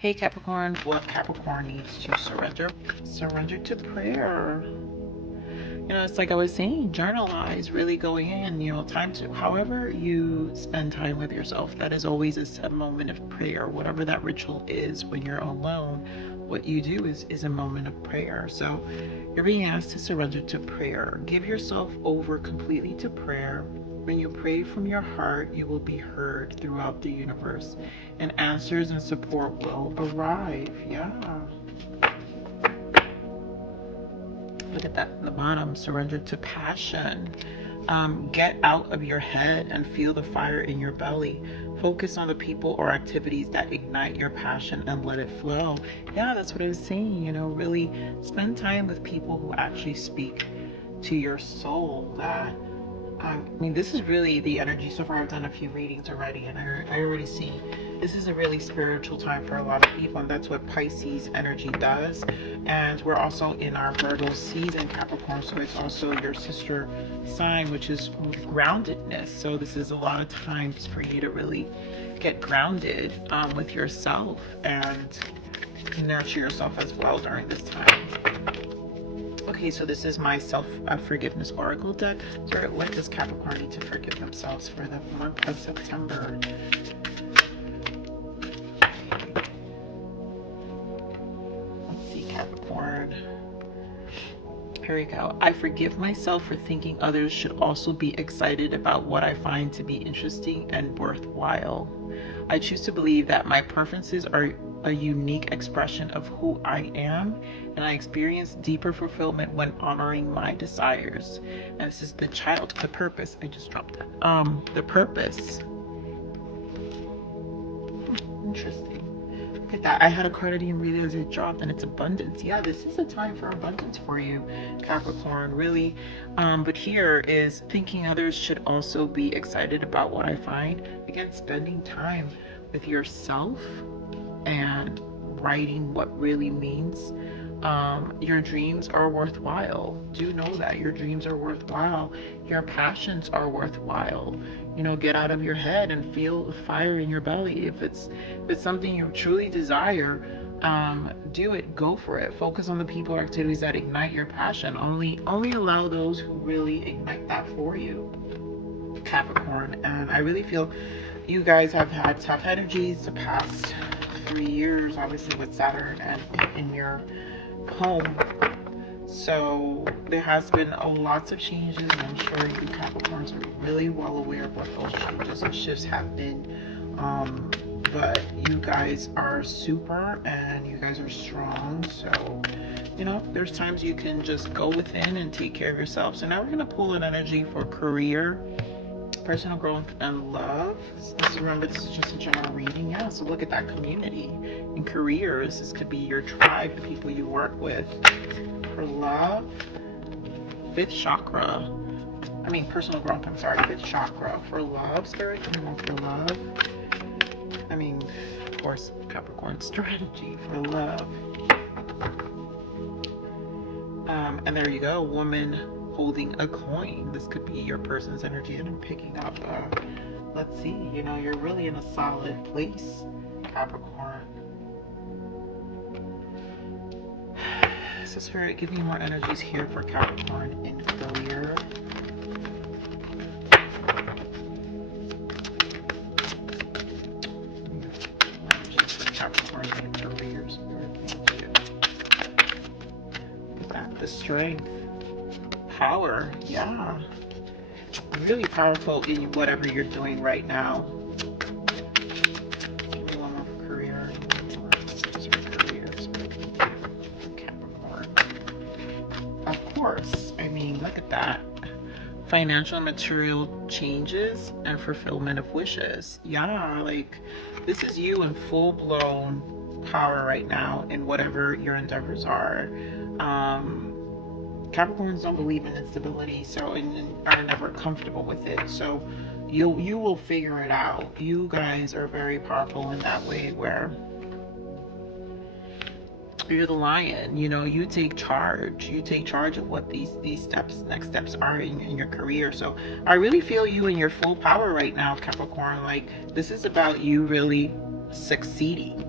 Hey Capricorn, what Capricorn needs to surrender? Surrender to prayer. It's like I was saying, journalize, really going in, time to, however you spend time with yourself, that is always a set moment of prayer. Whatever that ritual is when you're alone, what you do is a moment of prayer. So you're being asked to surrender to prayer. Give yourself over completely to prayer. When you pray from your heart, you will be heard throughout the universe, and answers and support will arrive. Yeah. Look at that in the bottom. Surrender to passion. Get out of your head and feel the fire in your belly. Focus on the people or activities that ignite your passion and let it flow. Yeah, that's what I was saying. Really spend time with people who actually speak to your soul. This is really the energy. So far, I've done a few readings already, and I already see this is a really spiritual time for a lot of people, and that's what Pisces energy does. And we're also in our Virgo season, Capricorn, so it's also your sister sign, which is groundedness. So this is a lot of times for you to really get grounded with yourself and nurture yourself as well during this time. Okay, so this is my self-forgiveness oracle deck. So what does Capricorn need to forgive themselves for the month of September? Let's see, Capricorn. Here we go. I forgive myself for thinking others should also be excited about what I find to be interesting and worthwhile. I choose to believe that my preferences are a unique expression of who I am, and I experience deeper fulfillment when honoring my desires. And this is the child, the purpose. I just dropped that. The purpose. Interesting. Look at that. I had a card I didn't read as it dropped, and it's abundance. Yeah, this is a time for abundance for you, Capricorn, really. But here is thinking others should also be excited about what I find. Again, spending time with yourself and writing what really means. Your dreams are worthwhile. Do know that your dreams are worthwhile. Your passions are worthwhile. Get out of your head and feel the fire in your belly. If it's something you truly desire, do it. Go for it. Focus on the people or activities that ignite your passion. Only allow those who really ignite that for you, Capricorn. And I really feel you guys have had tough energies the past 3 years, obviously with Saturn and in your home. So there has been lots of changes, and I'm sure you Capricorns are really well aware of what those changes and shifts have been. But you guys are super and you guys are strong. So, there's times you can just go within and take care of yourself. So now we're going to pull an energy for career, personal growth, and love. Remember, this is just a general reading. Yeah, so look at that community and careers. This could be your tribe, the people you work with. For love, fifth chakra. Personal growth, I'm sorry, fifth chakra. For love, spirit, for love. Of course, Capricorn strategy for love. And there you go, woman holding a coin. This could be your person's energy, and I'm picking up, let's see, you're really in a solid place, Capricorn. So Spirit, give me more energies here for Capricorn in career. Capricorn in career, Spirit, thank you. Look at that, the strength, power, yeah. Really powerful in whatever you're doing right now. Give me one more for career. Just for career, Capricorn. Of course, look at that. Financial and material changes and fulfillment of wishes. Yeah, this is you in full-blown power right now in whatever your endeavors are. Capricorns don't believe in instability, so and are never comfortable with it. So you will figure it out. You guys are very powerful in that way, where you're the lion. You take charge. You take charge of what these next steps are in your career. So I really feel you in your full power right now, Capricorn. This is about you really succeeding.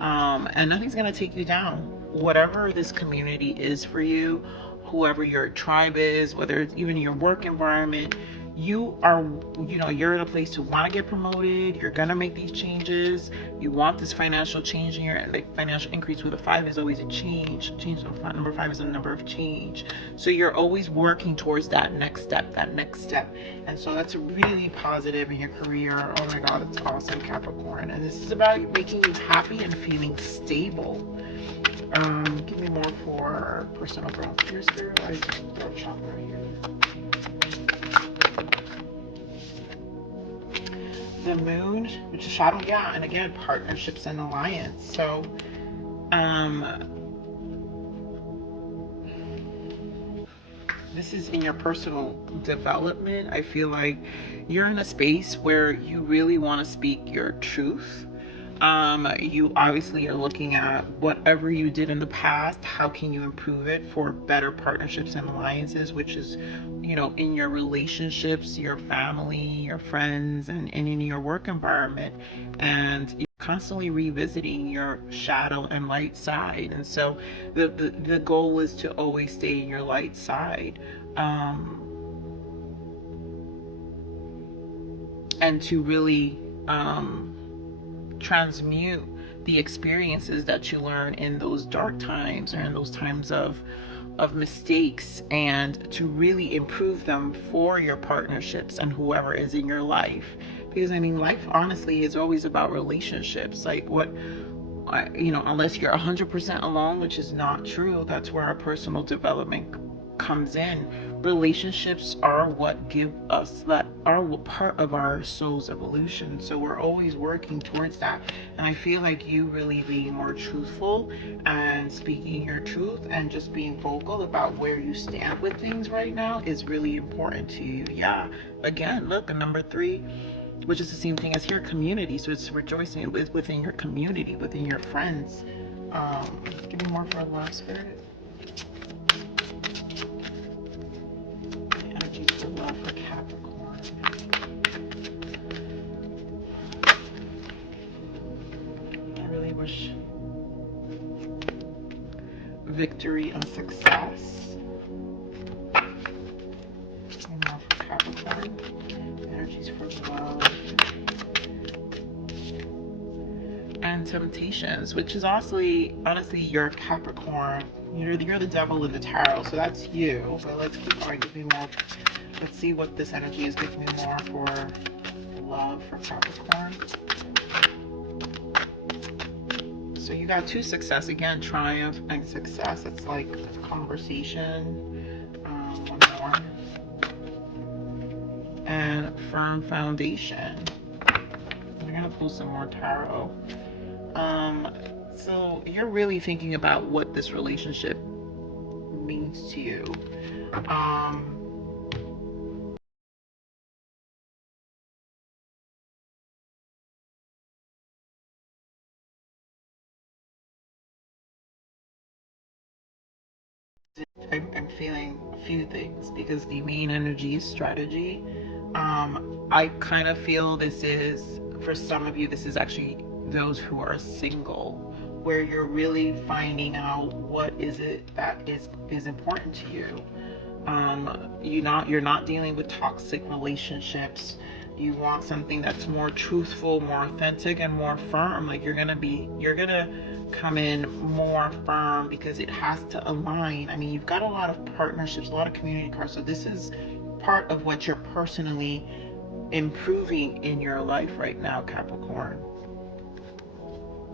And nothing's going to take you down. Whatever this community is for you, whoever your tribe is, whether it's even your work environment, you are, you're in a place to want to get promoted. You're going to make these changes. You want this financial change in your, like, financial increase with a five is always a change. Number five is a number of change. So you're always working towards that next step, that next step. And so that's really positive in your career. Oh my God, that's awesome, Capricorn. And this is about making you happy and feeling stable. Give me more for personal growth. Your spiritualized throat chakra here. The moon, which is shadow, yeah, and again, partnerships and alliance. So, this is in your personal development. I feel like you're in a space where you really want to speak your truth. You obviously are looking at whatever you did in the past, how can you improve it for better partnerships and alliances, which is, in your relationships, your family, your friends, and in your work environment. And you're constantly revisiting your shadow and light side. And so the goal is to always stay in your light side. And to really transmute the experiences that you learn in those dark times or in those times of mistakes, and to really improve them for your partnerships and whoever is in your life. Because I mean, life honestly is always about relationships. Like, unless you're 100% alone, which is not true, that's where our personal development comes in. Relationships are what give us, that are part of our soul's evolution. So we're always working towards that. And I feel like you really being more truthful and speaking your truth and just being vocal about where you stand with things right now is really important to you. Yeah. Again, look, a number three, which is the same thing as here, community. So it's rejoicing within your community, within your friends. Give me more for love, spirit. The energy for love for Capricorn. I really wish victory and success. Give me more for Capricorn. Energies for love. And temptations, which is honestly you're Capricorn. You're the devil of the tarot, so that's you. But let's keep going. Give me more. Let's see what this energy is. Give me more for love for Capricorn. So you got two success again, triumph and success. It's like a conversation. One more. And firm foundation. I'm gonna pull some more tarot. So you're really thinking about what this relationship means to you. I'm feeling a few things because the main energy is strategy. I kind of feel this is, for some of you, this is actually those who are single, where you're really finding out what is it that is important to you. You're not dealing with toxic relationships. You want something that's more truthful, more authentic, and more firm. Like, you're gonna come in more firm because it has to align. I mean, you've got a lot of partnerships, a lot of community cards. So this is part of what you're personally improving in your life right now, Capricorn.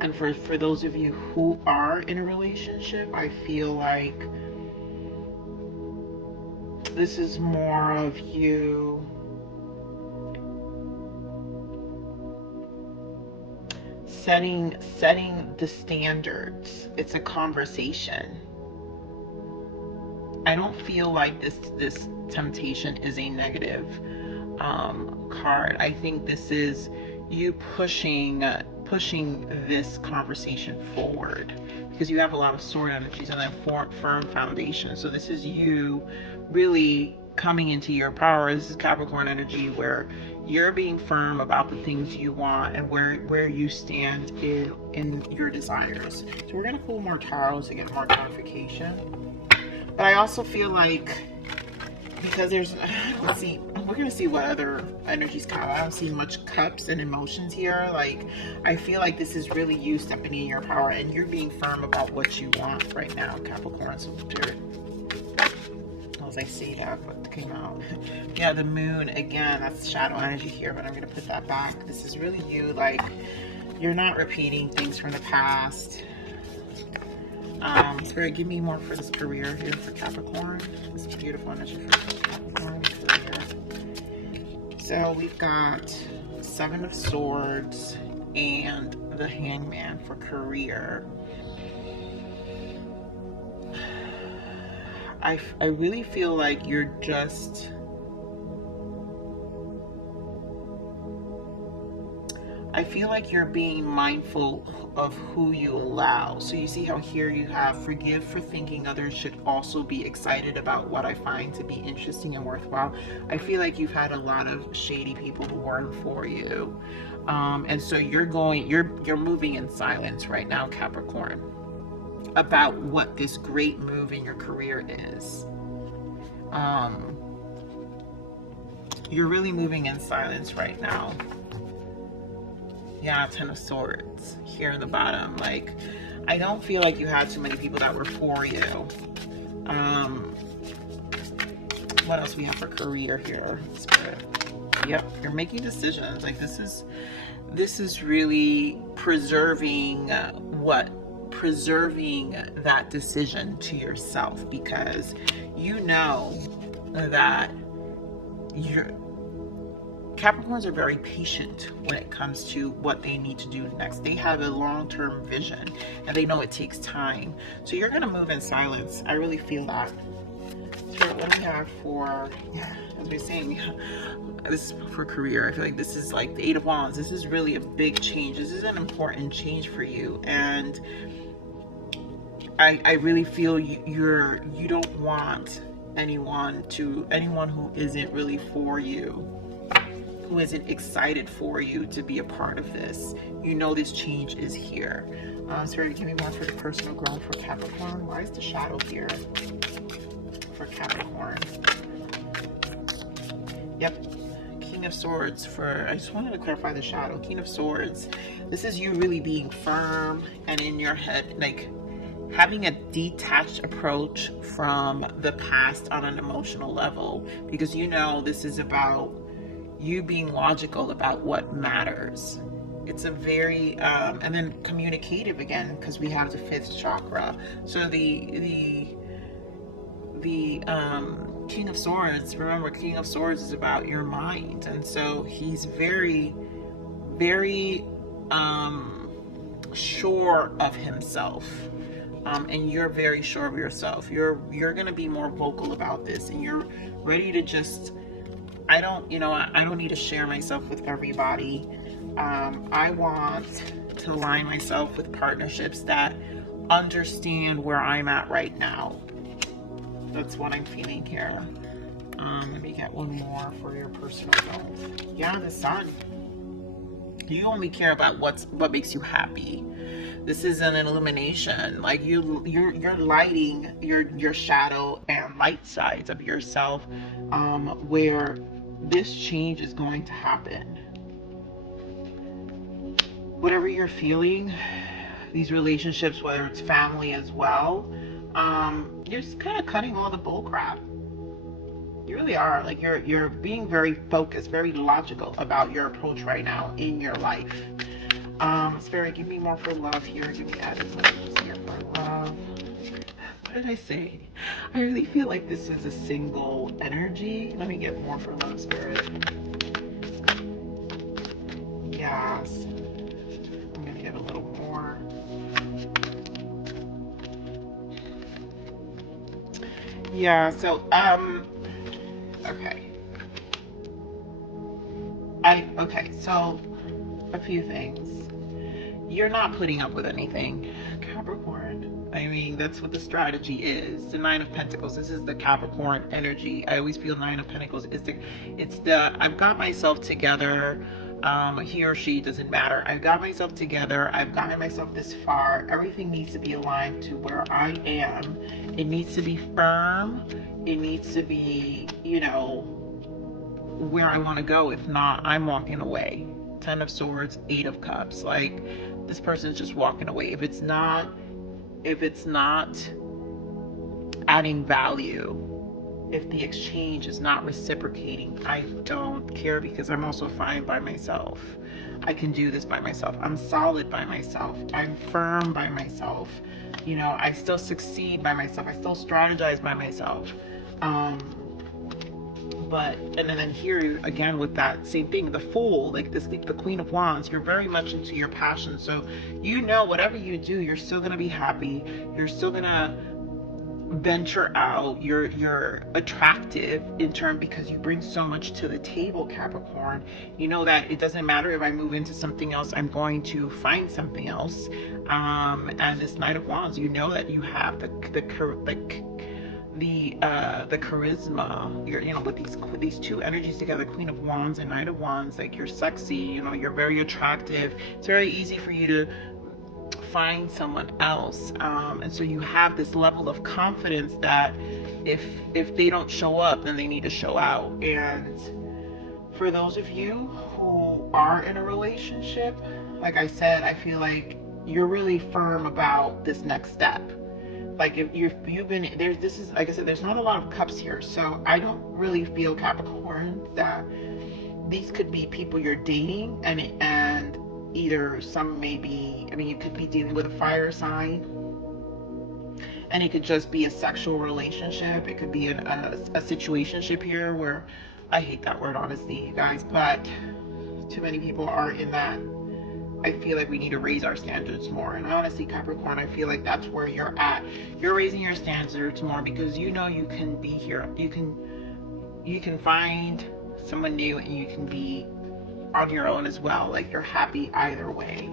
And for those of you who are in a relationship, I feel like this is more of you setting the standards. It's a conversation. I don't feel like this temptation is a negative card. I think this is you pushing this conversation forward, because you have a lot of sword energies and then firm foundation. So this is you really coming into your power. This is Capricorn energy where you're being firm about the things you want and where you stand in your desires. So we're going to pull more tarots to get more clarification. But I also feel like, because there's, let's see, we're going to see what other energies come. I don't see much cups and emotions here. Like, I feel like this is really you stepping in your power and you're being firm about what you want right now, Capricorn. So Spirit, as I see that, what came out. Yeah, the moon, again, that's shadow energy here, but I'm going to put that back. This is really you, like, you're not repeating things from the past. Spirit, give me more for this career here for Capricorn. This is beautiful energy for Capricorn career. So we've got 7 of Swords and the Hangman for career. I really feel like you're just, I feel like you're being mindful of who you allow. So you see how here you have forgive for thinking others should also be excited about what I find to be interesting and worthwhile. I feel like you've had a lot of shady people who weren't for you. And so you're moving in silence right now, Capricorn, about what this great move in your career is. You're really moving in silence right now. Yeah, 10 of Swords here in the bottom. Like, I don't feel like you had too many people that were for you. What else we have for career here, Spirit? Yep, you're making decisions. Like, this is really preserving preserving that decision to yourself, because you know that Capricorns are very patient when it comes to what they need to do next. They have a long-term vision and they know it takes time. So you're going to move in silence. I really feel that. So what do we have for, as we're saying, this is for career. I feel like this is like the 8 of Wands. This is really a big change. This is an important change for you. And I really feel you don't want anyone who isn't really for you, who isn't excited for you, to be a part of this. You know this change is here. Spirit, give me more for the personal growth for Capricorn. Why is the shadow here for Capricorn? Yep. King of Swords for, I just wanted to clarify the shadow. King of Swords. This is you really being firm and in your head, like having a detached approach from the past on an emotional level, because you know this is about you being logical about what matters. It's a very and then communicative again, because we have the 5th chakra. So the King of Swords, remember, King of Swords is about your mind, and so he's very, very sure of himself. And you're very sure of yourself. You're gonna be more vocal about this, and you're ready to just, I don't need to share myself with everybody. I want to align myself with partnerships that understand where I'm at right now. That's what I'm feeling here. Let me get one more for your personal growth. Yeah, the Sun. You only care about what makes you happy. This is an illumination. Like you're lighting your shadow and light sides of yourself, where this change is going to happen. Whatever you're feeling, these relationships, whether it's family as well, you're just kind of cutting all the bull crap. You really are. Like you're being very focused, very logical about your approach right now in your life. Spirit, give me more for love here. Give me added messages here for love. What did I say? I really feel like this is a single energy. Let me get more for love, Spirit. Yes. I'm gonna get a little more. Yeah, so okay. So a few things. you're not putting up with anything, Capricorn. I mean, that's what the strategy is. The Nine of Pentacles. This is the Capricorn energy. I always feel Nine of Pentacles is the I've got myself together. He or she doesn't matter. I've got myself together. I've gotten myself this far. Everything needs to be aligned to where I am. It needs to be firm. It needs to be, where I want to go. If not, I'm walking away. Ten of Swords, Eight of Cups. Like, this person's just walking away. If it's not adding value, if the exchange is not reciprocating, I don't care, because I'm also fine by myself. I can do this by myself. I'm solid by myself. I'm firm by myself. I still succeed by myself. I still strategize by myself. But and then here again with that same thing, the Fool, like this, the Queen of Wands, you're very much into your passion. So whatever you do, you're still gonna be happy. You're still gonna venture out. You're attractive in turn, because you bring so much to the table, Capricorn. You know that it doesn't matter if I move into something else, I'm going to find something else. And this Knight of Wands, you know that you have the charisma. With these two energies together, Queen of Wands and Knight of Wands, like, you're sexy, you're very attractive. It's very easy for you to find someone else, and so you have this level of confidence that if they don't show up, then they need to show out. And for those of you who are in a relationship, like I said, I feel like you're really firm about this next step. Like, if you've been there, this is, like I said, there's not a lot of cups here, so I don't really feel, Capricorn, that these could be people you're dating, and either some maybe, I mean, you could be dealing with a fire sign, and it could just be a sexual relationship. It could be a situationship here, where, I hate that word, honestly, you guys, but too many people are in that. I feel like we need to raise our standards more. And honestly, Capricorn, I feel like that's where you're at. You're raising your standards more, because you can be here. You can find someone new, and you can be on your own as well. Like, you're happy either way.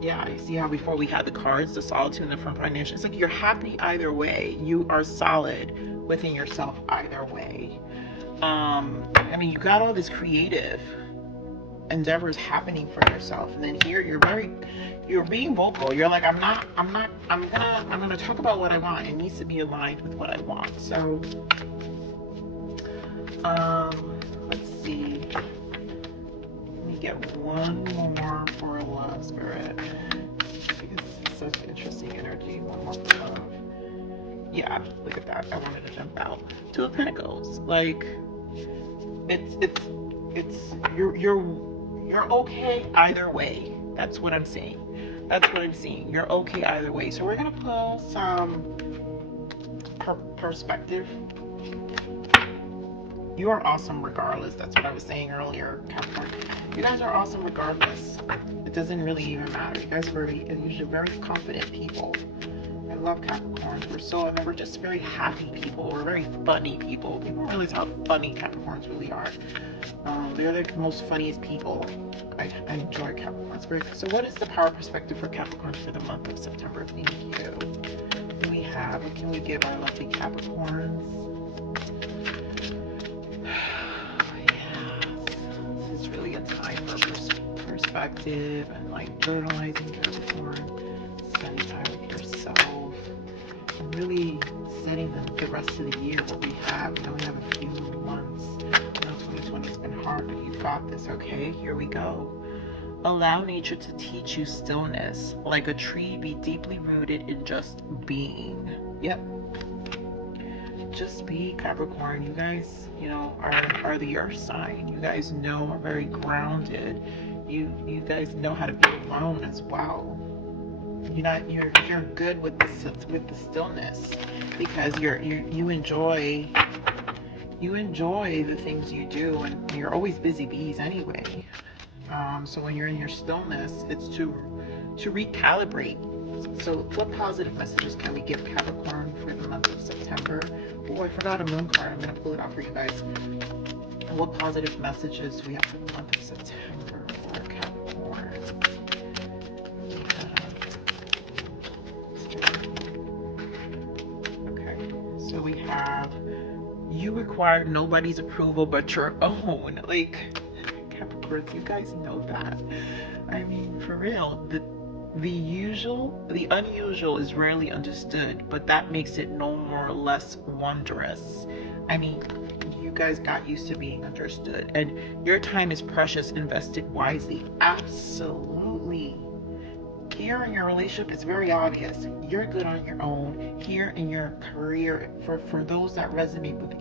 Yeah, you see how before we had the cards, the solitude and the front financial. It's like you're happy either way. You are solid within yourself either way. I mean, you got all this creative endeavors happening for yourself, and then here you're being vocal. You're like, I'm gonna talk about what I want. It needs to be aligned with what I want. So let's see, let me get one more for love, Spirit, because it's such interesting energy. One more for love. Yeah, look at that. I wanted to jump out. Two of Pentacles. Like, it's you're okay either way. That's what I'm saying. That's what I'm seeing. You're okay either way. So we're gonna pull some perspective. You are awesome regardless. That's what I was saying earlier, Capricorn. You guys are awesome regardless. It doesn't really even matter. You guys are usually very confident people. I love Capricorns. We're just very happy people. We're very funny people. People don't realize how funny Capricorns really are. They're the most funniest people. I enjoy Capricorns. So what is the power perspective for Capricorns for the month of September? Thank you. What can we give our lovely Capricorns? Yeah, this is really a time for perspective and like journalizing, Capricorn, spending time with yourself, and really setting the rest of the year, what we have. We have a few months. I know 2020 has been hard, but you've got this, okay? Here we go. Allow nature to teach you stillness. Like a tree, be deeply rooted in just being. Yep. Just be, Capricorn. You guys, are the earth sign. You guys are very grounded. You guys know how to be alone as well. You're good with the stillness, because you enjoy the things you do, and you're always busy bees anyway. So when you're in your stillness, it's to recalibrate. So what positive messages can we give Capricorn for the month of September? Oh, I forgot a moon card. I'm going to pull it out for you guys. What positive messages do we have for the month of September for Capricorn? require nobody's approval but your own. Like, Capricorns, you guys know that. I mean, for real, the unusual is rarely understood, but that makes it no more or less wondrous. I mean, you guys got used to being understood, and your time is precious, invested wisely. Absolutely. Here in your relationship, it's very obvious. You're good on your own. Here in your career, for those that resonate with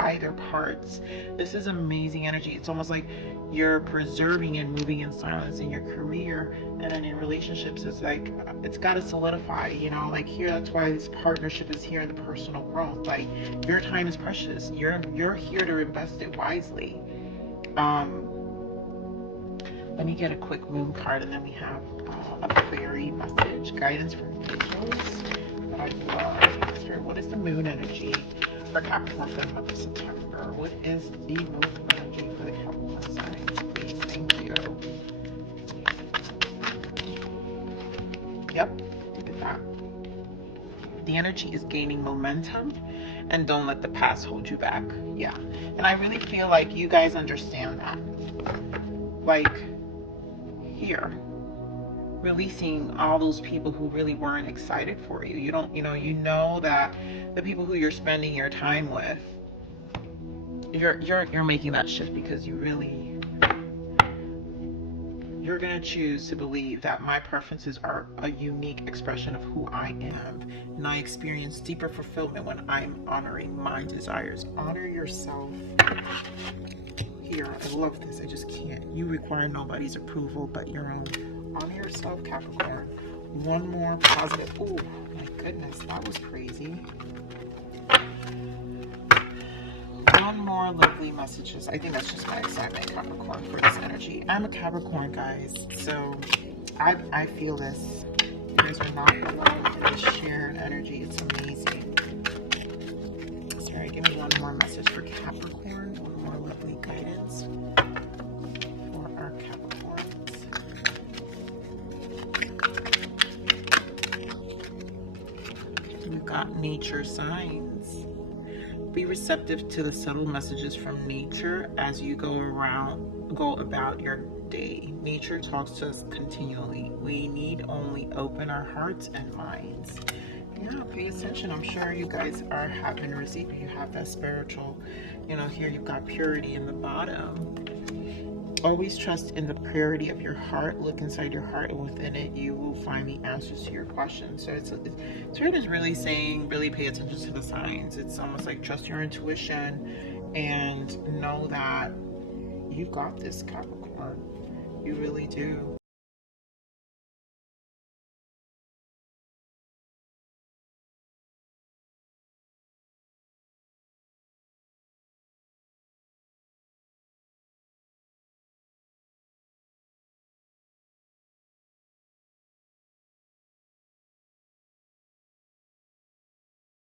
either parts, this is amazing energy. It's almost like you're preserving and moving in silence in your career, and then in relationships, it's like it's got to solidify. You know, like here, that's why this partnership is here, the personal growth. Like your time is precious. You're here to invest it wisely. Um, Let me get a quick moon card, and then we have a fairy message, guidance from angels that I love. Spirit, what is the moon energy for Capricorn for the month of September? What is the moon energy for the Capricorn signs, please? Thank you. Yep, look at that. The energy is gaining momentum, and don't let the past hold you back. Yeah, and I really feel like you guys understand that. Like, here, releasing all those people who really weren't excited for you. You know that the people who you're spending your time with, you're making that shift because you're gonna choose to believe that my preferences are a unique expression of who I am, and I experience deeper fulfillment when I'm honoring my desires. Honor yourself. Here, I love this. I just can't. You require nobody's approval but your own. Honor yourself, Capricorn. One more positive. Oh my goodness, that was crazy. One more lovely messages. I think that's just my excitement, Capricorn, for this energy. I'm a Capricorn, guys, so I feel this. You guys are not alone in this shared energy. It's amazing. Sorry, give me one more message for Capricorn. One more lovely guidance for our Capricorns. We've got nature signs. Be receptive to the subtle messages from nature as you go about your day. Nature talks to us continually. We need only open our hearts and minds. Yeah, pay attention. I'm sure you guys have been receiving. You have that spiritual, here you've got purity in the bottom. Always trust in the purity of your heart. Look inside your heart, and within it you will find the answers to your questions. So Spirit is really saying, really pay attention to the signs. It's almost like trust your intuition and know that you got this, Capricorn. You really do.